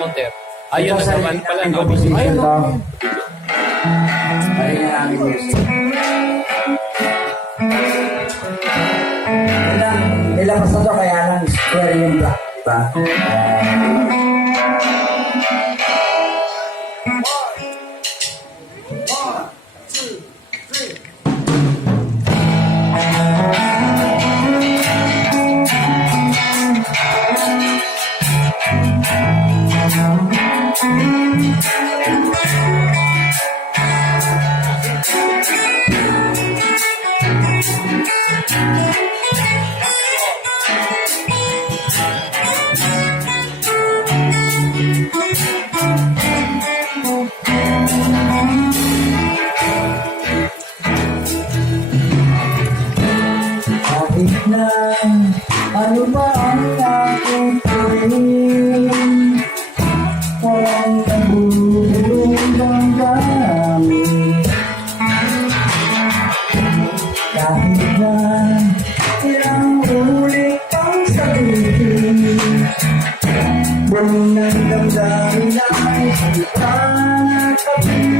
Montero. Ayun na naman pala. Ang composition to. Ayun na aming music. Ilang, ilang pasado kaya lang square yung black, ba? Uh, ano ba ang aking Walang nabulong damdamin Kahit na ilang ulit pang sabihin Buong ng damdamin ay hindi pa nakapin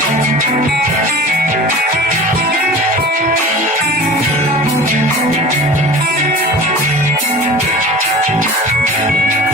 Thank you.